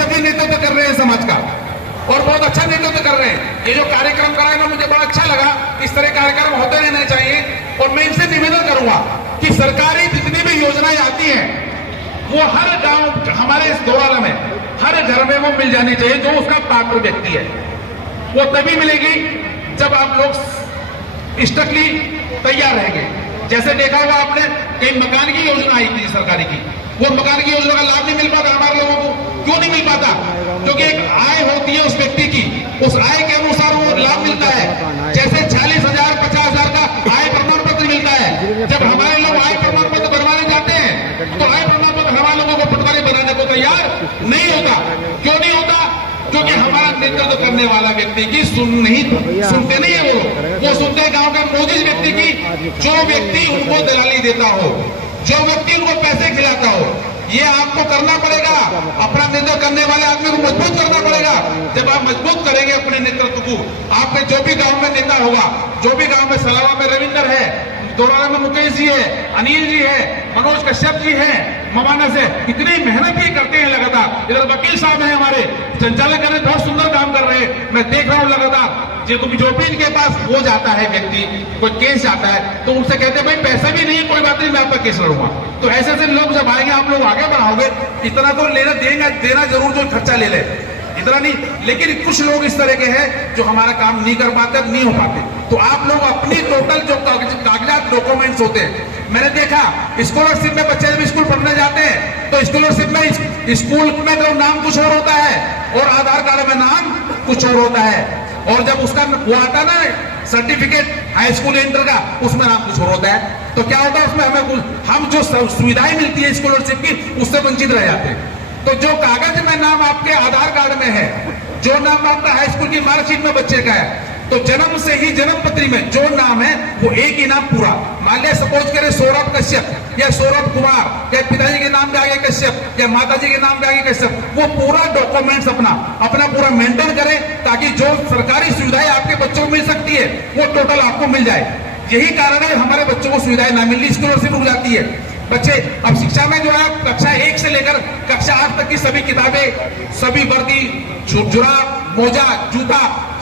प्रशंसनीय नेतृत्व कर रहे हैं समाज का और बहुत अच्छा नेतृत्व कर रहे हैं। ये जो कार्यक्रम कराया ना, मुझे बड़ा अच्छा लगा। इस तरह कार्यक्रम होते रहने चाहिए और मैं इनसे निवेदन करूंगा कि सरकारी जितनी भी योजनाएं आती हैं वो हर गांव, हमारे इस दोराला में हर घर में वो मिल जानी चाहिए जो उसका पात्र व्यक्ति है। वो तभी मिलेगी जब आप लोग स्ट्रिक्टली तैयार रहेंगे। जैसे देखा होगा आपने, कई मकान की योजना आई थी सरकारी की, वो मकान की योजना का लाभ नहीं मिल पाता हमारे लोगों को। क्यों नहीं मिल पाता? क्योंकि एक आय होती है उस व्यक्ति की, उस आय के अनुसार वो लाभ मिलता है। जैसे 40,000 50,000 का आय प्रमाण पत्र मिलता है। जब हमारे लोग आय प्रमाण पत्र बनवाने जाते हैं तो आय प्रमाण पत्र हमारे लोगों को पटवारी बनाने को तैयार नहीं होता। क्यों नहीं होता? क्योंकि हमारा नेतृत्व करने वाला व्यक्ति की सुनते नहीं है। वो सुनते हैं गांव का मोदी व्यक्ति की, जो व्यक्ति उनको दलाली देता हो, जो व्यक्ति उनको पैसे खिलाता हो। ये आपको करना पड़ेगा। अपना नेतृत्व करने वाले आदमी को मजबूत करना पड़ेगा। जब आप मजबूत करेंगे अपने नेतृत्व को, आपके जो भी गांव में नेता होगा, जो भी गांव में सलावा में रविंदर है, दोराला में मुकेश जी है, अनिल जी है, मनोज कश्यप जी है, ममाना से इतनी मेहनत ही करते हैं लगातार। इधर वकील साहब हैं हमारे, संचालक करने बहुत सुंदर काम कर रहे हैं। मैं देख रहा हूं लगातार जो भी इनके पास हो जाता है व्यक्ति, कोई केस जाता है तो उनसे कहते हैं भाई पैसा भी नहीं, कोई बात नहीं, मैं आपका केस लड़ूंगा। तो ऐसे ऐसे लोग जब आएंगे, आप लोग आगे बढ़ाओगे। इतना तो लेना देना जरूर, जो खर्चा ले ले, इतना नहीं। लेकिन कुछ लोग इस तरह के हैं जो हमारा काम नहीं कर पाते, नहीं हो पाते। तो आप लोग अपनी टोटल जो कागजात डॉक्यूमेंट्स होते हैं, मैंने देखा स्कॉलरशिप में बच्चे जब स्कूल पढ़ने जाते हैं तो स्कॉलरशिप में स्कूल में तो नाम कुछ और होता है और आधार कार्ड में नाम कुछ और होता है। और जब उसका वो आता ना सर्टिफिकेट हाई स्कूल इंटर का, उसमें नाम कुछ और होता है। तो क्या होता है उसमें हम जो सुविधाएं मिलती है स्कॉलरशिप की, उससे वंचित रह जाते हैं। तो जो कागज में नाम आपके आधार कार्ड में है, जो नाम आपका हाई स्कूल की मार्कशीट में बच्चे का है, तो जन्म से ही जन्म पत्री में जो नाम है वो एक ही नाम पूरा। मान लिया सपोज करें सौरभ कश्यप या सौरभ कुमार, या पिताजी के नाम पे आगे कश्यप या माताजी के नाम पे आगे कश्यप, वो पूरा डॉक्यूमेंट्स अपना पूरा मेंटेन करें ताकि जो सरकारी सुविधाएं आपके बच्चों को मिल सकती है वो टोटल आपको मिल जाए। यही कारण है हमारे बच्चों को सुविधाएं ना मिलनी, स्कॉलरशिप रुक जाती है। बच्चे अब शिक्षा में जो है कक्षा 1 से लेकर कक्षा 8 तक की सभी किताबें, सभी वर्दी, जुराब, मोजा, जूता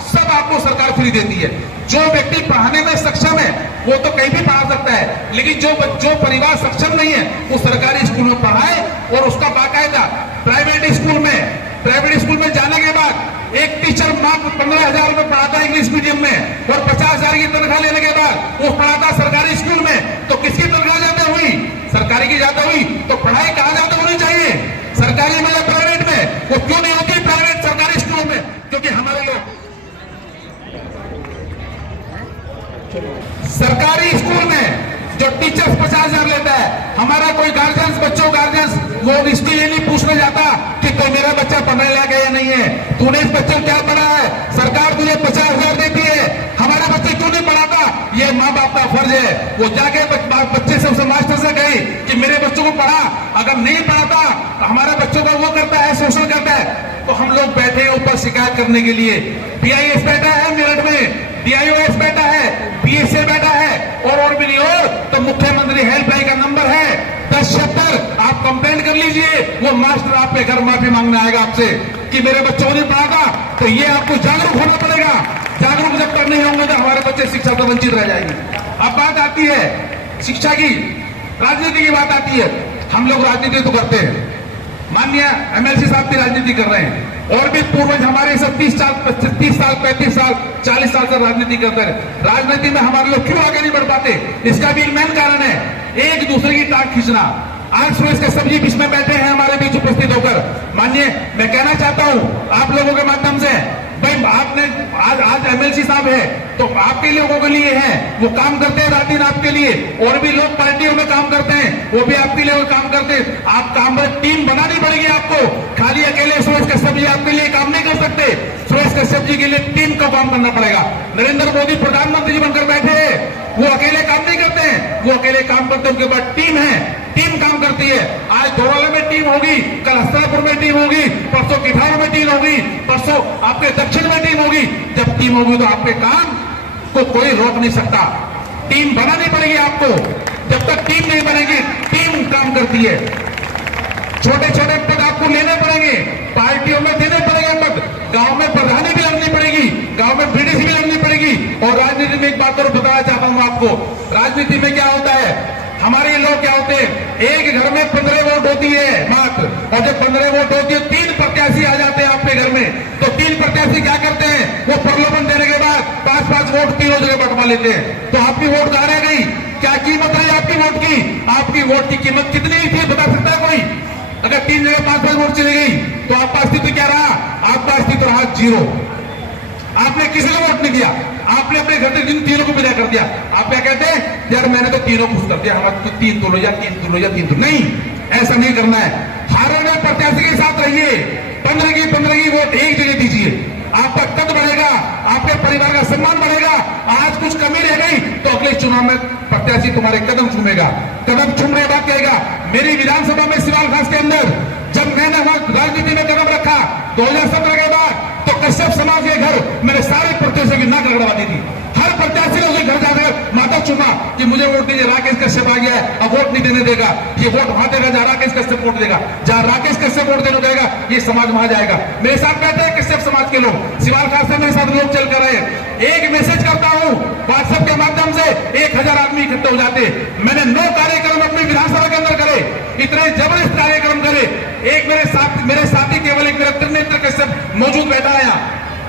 सब आपको सरकार फ्री देती है। जो व्यक्ति पढ़ाने में सक्षम है वो तो कहीं भी पढ़ा सकता है, लेकिन जो परिवार सक्षम नहीं है वो सरकारी स्कूल में पढ़ाए और उसका बाकायदा प्राइवेट स्कूल में जाने के बाद एक टीचर मात्र 15,000 रुपए पढ़ाता है इंग्लिश मीडियम में और 50,000 की तनख्वाह लेने के बाद वो पढ़ाता सरकारी स्कूल में। तो किसकी तनख्वाह ज्यादा हुई? सरकारी की ज्यादा हुई। तो पढ़ाई कहां ज्यादा होनी चाहिए? सरकारी में या प्राइवेट में? वो क्यों नहीं होती प्राइवेट सरकारी स्कूलों में? क्योंकि हमारे लोग सरकारी स्कूल में जो टीचर्स 50,000 लेता है, हमारा कोई गार्जियंस लोग इसके लिए नहीं पूछने जाता कि तो मेरा बच्चा पढ़ने लायक है या नहीं है, तूने इस बच्चे को क्या पढ़ा है, सरकार तुझे 50,000 देती है, हमारे बच्चे क्यों नहीं पढ़ाता? ये माँ बाप का फर्ज है। वो जाके बच्चे से, मास्टर से कहे कि मेरे बच्चों को पढ़ा। अगर नहीं पढ़ाता तो हमारे बच्चों को वो करता है, शोषण करता है। तो हम लोग बैठे हैं ऊपर शिकायत करने के लिए। PIS बैठा है मेरठ में, DIOS बैठा है, PSA बैठा है और भी नहीं हो तो मुख्यमंत्री हेल्पलाइन का नंबर है 1076। आप कंप्लेंट कर लीजिए, वो मास्टर आपके घर माफी मांगने आएगा आपसे कि मेरे बच्चों को नहीं पढ़ाता। तो ये आपको जागरूक होना पड़ेगा। जागरूक जब तक नहीं होंगे तो हमारे बच्चे शिक्षा से वंचित रह जाएंगे। अब बात आती है शिक्षा की, राजनीति की बात आती है। हम लोग राजनीति तो करते हैं, माननीय MLC साहब भी राजनीति कर रहे हैं और भी पूर्वज हमारे सब 30 साल 35 साल 40 साल से राजनीति करते हैं। राजनीति में हमारे लोग क्यों आगे नहीं बढ़ पाते? इसका भी एक मेन कारण है एक दूसरे की टांग खींचना। आज सुरेश कश्यप जी बीच में बैठे हैं हमारे बीच उपस्थित होकर। माननीय मैं कहना चाहता हूं आप लोगों के माध्यम से, भाई आपने आज MLC साहब है तो आपके लोगों के लिए है, वो काम करते हैं रात दिन आपके लिए। और भी लोग पार्टियों में काम करते हैं, वो भी आपके लिए काम करते हैं। आप काम टीम बनानी पड़ेगी आपको। खाली अकेले सुरेश कश्यप जी आपके लिए काम नहीं कर सकते। सुरेश कश्यप जी के लिए टीम का काम करना पड़ेगा। नरेंद्र मोदी प्रधानमंत्री जी बनकर बैठे हैं, वो अकेले काम नहीं करते हैं, वो अकेले काम करते हैं, उनके बाद टीम है, टीम काम करती है। आज दोराला में टीम होगी, कल हस्तापुर में टीम होगी, परसों किठार में टीम होगी, परसों आपके दक्षिण में टीम होगी। जब टीम होगी तो आपके काम को कोई रोक नहीं सकता। टीम बनानी पड़ेगी आपको। जब तक टीम नहीं बनेगी, टीम काम करती है। छोटे छोटे पद आपको लेने पड़ेंगे। पार्टियों गांव में प्रधानी भी लड़नी पड़ेगी, गांव में बीडीसी भी लड़नी पड़ेगी। और राजनीति में एक बात और बताना चाहता हूं आपको, राजनीति में क्या होता है, हमारे लोग क्या होते हैं, एक घर में 15 वोट होती है मात्र, और जब 15 वोट होती है 3 प्रत्याशी आ जाते हैं आपके घर में, तो 3 प्रत्याशी क्या करते हैं, वो प्रलोभन देने के बाद 5-5 वोट तीनों जगह बंटवा लेते हैं। तो आपकी वोट कहां रह गई? क्या कीमत रही आपकी वोट की? आपकी वोट की कीमत कितनी थी बता सकता है कोई? अगर 3 जगह 5-5 वोट चली गई तो आपका अस्तित्व क्या रहा? आपका अस्तित्व रहा 0। आपने किसी को वोट नहीं दिया, आपने अपने घर से जिन तीनों को विदा कर दिया। आप क्या कहते हैं, यार मैंने तो तीनों खुश कर दिया, हमारे तो 3 तोलो या 3 तोलो या 3 तोलो। नहीं, ऐसा नहीं करना है। हारे हुए प्रत्याशी के साथ रहिए, 15 की वोट एक जगह दीजिए, आपका कद बढ़ेगा, आपके परिवार का सम्मान बढ़ेगा। आज कुछ कमी रह गई तो अगले चुनाव में प्रत्याशी तुम्हारे कदम चूमेगा, कदम चूमने के बाद कहेगा, मेरी विधानसभा में सिवाल खास के अंदर जब मैंने वहां राजनीति में कदम रखा 2017 के बाद, तो कश्यप समाज के घर मेरे सारे प्रत्याशियों की नाक रगड़वा दी थी। हर प्रत्याशी ने उसके घर जाकर माथा चूमा कि मुझे वोट दीजिए, राकेश कश्यप आ गया है, अब वोट नहीं देने देगा, ये वोट वहां देगा जहां राकेश कश्यप वोट देगा, जहां राकेश कश्यप वोट देने देगा ये समाज वहां जाएगा। मेरे साथ बैठे हैं कश्यप समाज के लोग, सिवाल खास से मेरे साथ लोग चल कर रहे हैं। एक मैसेज करता हूं व्हाट्सएप के माध्यम से, 1000 आदमी इकट्ठे हो जाते। मैंने 9 कार्यक्रम अपनी विधानसभा के अंदर करे, इतने जबरदस्त कार्यक्रम करे। एक मेरे साथी केवल एक मेरा त्रिनेत्र कश्यप मौजूद बैठा है,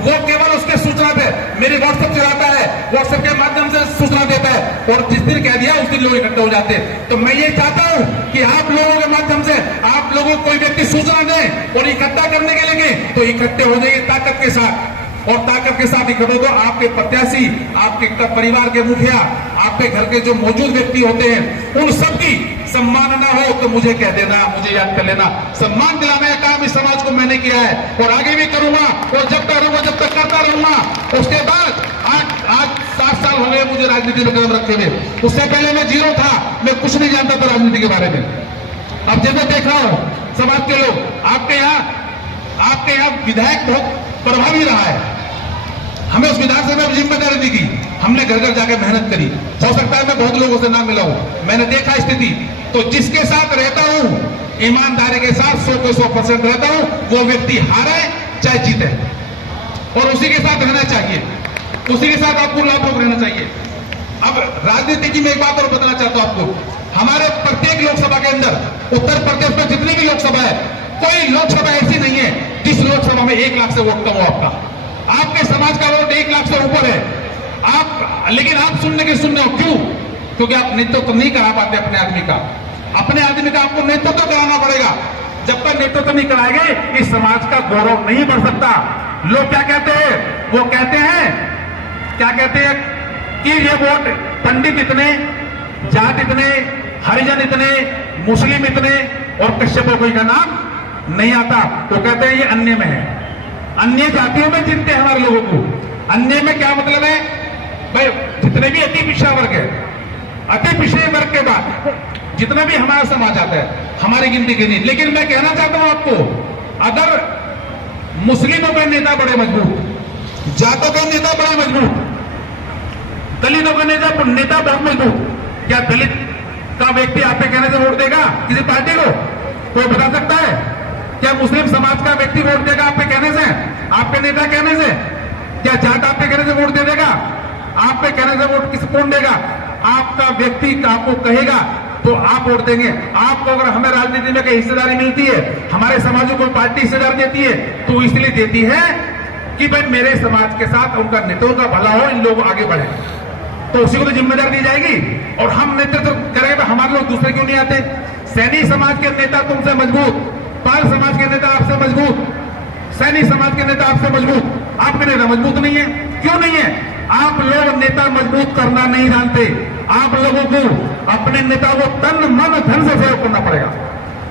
वो केवल उसके सूचना पे मेरी व्हाट्सएप चलाता है, व्हाट्सएप के माध्यम से सूचना देता है, और जिस दिन कह दिया उस दिन लोग इकट्ठे हो जाते हैं। तो मैं ये चाहता हूं कि आप लोगों के माध्यम से आप लोगों को कोई व्यक्ति सूचना दे और इकट्ठा करने के लिए तो इकट्ठे हो जाइए ताकत के साथ, और ताकत के साथ इकट्ठे हो तो आपके प्रत्याशी, आपके परिवार के मुखिया, आपके घर के जो मौजूद व्यक्ति होते हैं उन सबकी सम्मान ना हो तो मुझे कह देना, मुझे याद कर लेना। सम्मान दिलाने का काम इस समाज को मैंने किया है और आगे भी करूंगा, और जब तक रहूंगा जब तक करता रहूंगा। उसके बाद आज 7 साल हो गए मुझे राजनीति में कदम रखे हुए। उससे पहले मैं 0 था, मैं कुछ नहीं जानता था राजनीति के बारे में। अब जब मैं देख रहा हूं समाज के लोग, आपके यहाँ विधायक बहुत प्रभावी रहा है, हमें उस विधानसभा में जिम्मेदारी दी गई, हमने घर घर जाकर मेहनत करी। हो सकता है मैं बहुत लोगों से ना मिला हूं, मैंने देखा स्थिति, तो जिसके साथ रहता हूं ईमानदारी के साथ 100 पे 100% रहता हूं, वो व्यक्ति हारे चाहे जीते, और उसी के साथ रहना चाहिए, उसी के साथ आपको लाभ रहना चाहिए। अब राजनीति की मैं एक बात और बताना चाहता हूं आपको, हमारे प्रत्येक लोकसभा के अंदर, उत्तर प्रदेश में जितनी भी लोकसभा है, कोई लोकसभा ऐसी नहीं है जिस लोकसभा में 1 लाख से वोट कम हो आपका। आपके समाज का वोट 1 लाख से ऊपर है, लेकिन आप सुनने हो क्यों? क्योंकि आप नेतृत्व नहीं करा पाते अपने आदमी का। अपने आदमी का आपको नेतृत्व कराना पड़ेगा। जब तक नेतृत्व नहीं कराएंगे इस समाज का गौरव नहीं बढ़ सकता। लोग क्या कहते हैं? वो कहते हैं, क्या कहते हैं कि ये वोट पंडित इतने, जाट इतने, हरिजन इतने, मुस्लिम इतने, और कश्यपों कोई का नाम नहीं आता। तो कहते हैं ये अन्य में है, अन्य जातियों में चिनते हैं हमारे लोगों को। अन्य में क्या मतलब है भाई? जितने भी अति पिछड़ा वर्ग है, अति पिछड़े वर्ग के बाद जितना भी हमारा समाज आता है, हमारी गिनती की नहीं। लेकिन मैं कहना चाहता हूं आपको, अगर मुस्लिमों के नेता बड़े मजबूत, जातों के नेता बड़े मजबूत, दलितों के नेता बहुत मजबूत, क्या दलित का व्यक्ति आपके कहने से वोट देगा किसी पार्टी को? कोई बता सकता है? क्या मुस्लिम समाज का व्यक्ति वोट देगा आपके कहने से, आपके नेता कहने से? क्या जाट आपके कहने से वोट दे देगा? आपके कहने से वोट किस कौन देगा? आपका व्यक्ति आपको कहेगा तो आप वोट देंगे। आपको अगर हमें राजनीति में कहीं हिस्सेदारी मिलती है, हमारे समाज को कोई पार्टी हिस्सेदारी देती है, तो इसलिए देती है कि भाई मेरे समाज के साथ उनका नेतृत्व का भला हो, इन लोग आगे बढ़े, तो उसी को तो जिम्मेदारी दी जाएगी। और हम नेतृत्व करेंगे तो हमारे लोग दूसरे क्यों नहीं आते? सैनी समाज के नेता तुमसे मजबूत, पाल समाज के नेता आपसे मजबूत, सैनी समाज के नेता आपसे मजबूत, आपके नेता मजबूत नहीं है। क्यों नहीं है? आप लोग नेता मजबूत करना नहीं जानते। आप लोगों को अपने नेता को तन मन धन से सहयोग करना पड़ेगा।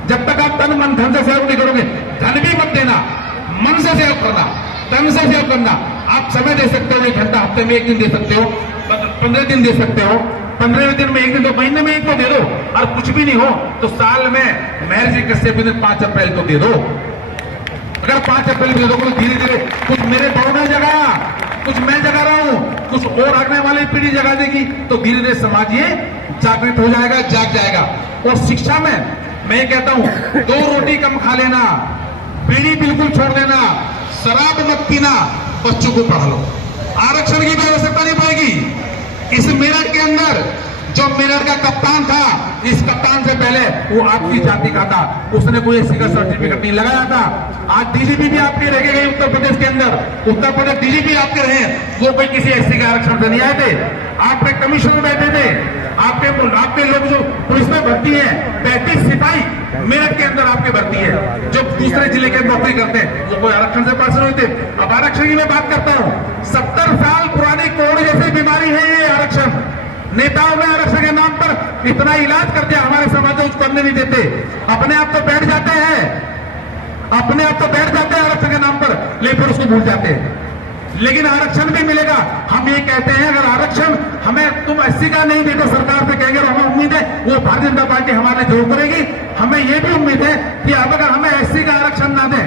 जब तक आप तन मन धन से सहयोग नहीं करोगे, धन भी मत देना, मन से सहयोग करना, तन से सहयोग करना। आप समय दे सकते हो, 1 घंटा हफ्ते में 1 दिन दे सकते हो, 15 दिन दे सकते हो, 15 दिन में 1 दिन, तो महीने में 1 तो दे दो। और कुछ भी नहीं हो तो साल में महर्षि कश्यप दिन 5 अप्रैल को दे दो। अगर 5 अप्रैल दे दो तो धीरे धीरे कुछ मेरे बड़ों ने जगाया, कुछ मैं जगा रहा हूं, कुछ और आने वाली पीढ़ी जगा देगी, तो धीरे धीरे समाज ये जागृत हो जाएगा, जाग जाएगा। और शिक्षा में मैं कहता हूं 2 रोटी कम खा लेना, बीड़ी बिल्कुल छोड़ देना, शराब मत पीना, बच्चों को पढ़ा लो। आरक्षण की भी आवश्यकता नहीं पड़ेगी। इस मेरठ के अंदर जो मेरठ का कप्तान था, इस कप्तान से पहले वो आपकी जाति का था, उसने कोई एससी का सर्टिफिकेट नहीं लगाया था। आज डीजीपी भी आपके रह गए उत्तर प्रदेश के अंदर, उत्तर प्रदेश डीजीपी आपके रहे, वो कोई किसी एससी के आरक्षण से नहीं आए थे। आप पे कमीशन में बैठे थे, आपके लोग जो पुलिस में भर्ती है, 35 सिपाही मेरठ के अंदर आपके भर्ती है, जो दूसरे जिले के नौकरी करते हैं, वो कोई आरक्षण से पास नहीं थे। अब आरक्षण की मैं बात करता हूं, 70 साल पुरानी कोविड जैसी बीमारी है ये आरक्षण। नेताओं ने आरक्षण के नाम पर इतना इलाज कर दिया, हमारे समाज में उसको करने नहीं देते। अपने आप तो बैठ जाते हैं, अपने आप तो बैठ जाते हैं आरक्षण के नाम पर, लेकिन फिर उसको भूल जाते हैं। लेकिन आरक्षण भी मिलेगा। हम ये कहते हैं अगर आरक्षण हमें तुम 80 का नहीं देते सरकार से कहेंगे, तो हमें उम्मीद है वो भारतीय जनता पार्टी हमारे जो करेगी। हमें ये भी उम्मीद है कि अब अगर हमें 80 का आरक्षण ना दे,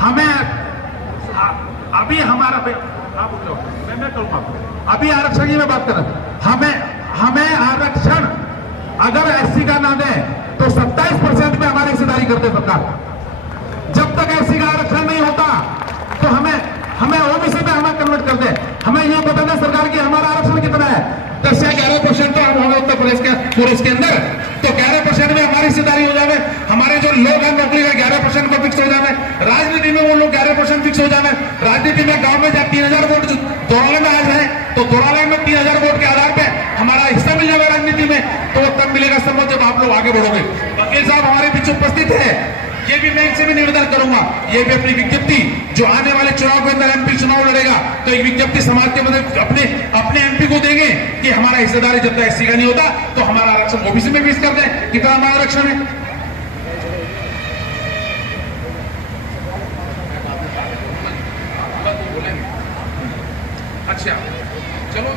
हमें अभी हमारा मैं कहूँगा अभी आरक्षण की मैं बात कर रहा हूं, हमें आरक्षण अगर 80 का ना दे तो 27% में हमारी हिस्सेदारी करते सरकार। जब तक 80 का आरक्षण नहीं होता तो हमें ओबीसी में हमें कन्वर्ट कर दे। हमें ये बता दें सरकार की हमारा आरक्षण कितना है, 10 या 11% तो हम होंगे उत्तर प्रदेश के अंदर, तो 11% में हमारी हिस्सेदारी हो जाए। हमारे जो लोग हैं नौकरी का 11% को फिक्स हो जाए। राजनीति में वो लोग 11% फिक्स हो जाए। राजनीति में गांव में जब 3000 वोट दोराले में आ जाए तो दोराले में 3000 वोट के आधार पे हमारा हिस्सा मिल जाएगा राजनीति में, तो तब मिलेगा समझ जब आप लोग आगे बढ़ोगे। वकील साहब हमारे बीच उपस्थित है, ये भी मैं इनसे भी निवेदन करूंगा, ये भी अपनी विज्ञप्ति जो आने वाले चुनाव के अंदर एमपी चुनाव लड़ेगा तो एक विज्ञप्ति समाज के मतलब अपने एमपी को देंगे कि हमारा हिस्सेदारी जब तक एससी का नहीं होता तो हमारा आरक्षण ओबीसी में भी कर दें। कितना हमारा आरक्षण है? अच्छा चलो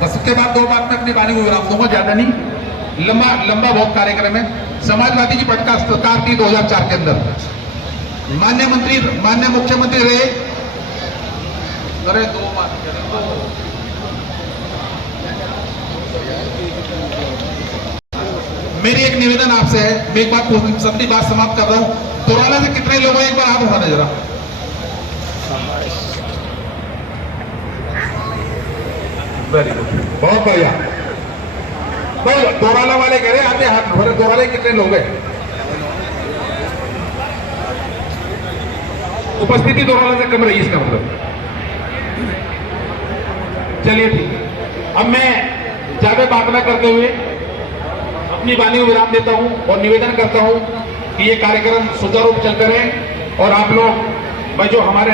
बस उसके बाद 2 बात में अपनी वाणी को विराम दूंगा, ज्यादा नहीं। लंबा बहुत कार्यक्रम है। समाजवादी की पटका सरकार थी 2004 के अंदर, माननीय मुख्यमंत्री रहे। अरे 2 बात मेरी एक निवेदन आपसे है, मैं एक बात अपनी बात समाप्त कर रहा हूं। दोराला से कितने लोग हैं एक बार हाथ उठाना जरा। वेरी गुड, बहुत बढ़िया। तो दोराला वाले कह रहे आते हाथ भरे, दोराले कितने लोग हैं? उपस्थिति दोराला से कम रही इसका मतलब। चलिए ठीक है, अब मैं ज्यादा बात न करते हुए अपनी वाणी को विराम देता हूं और निवेदन करता हूं कि ये कार्यक्रम सुचारू रूप चलते रहे और आप लोग भाई जो हमारे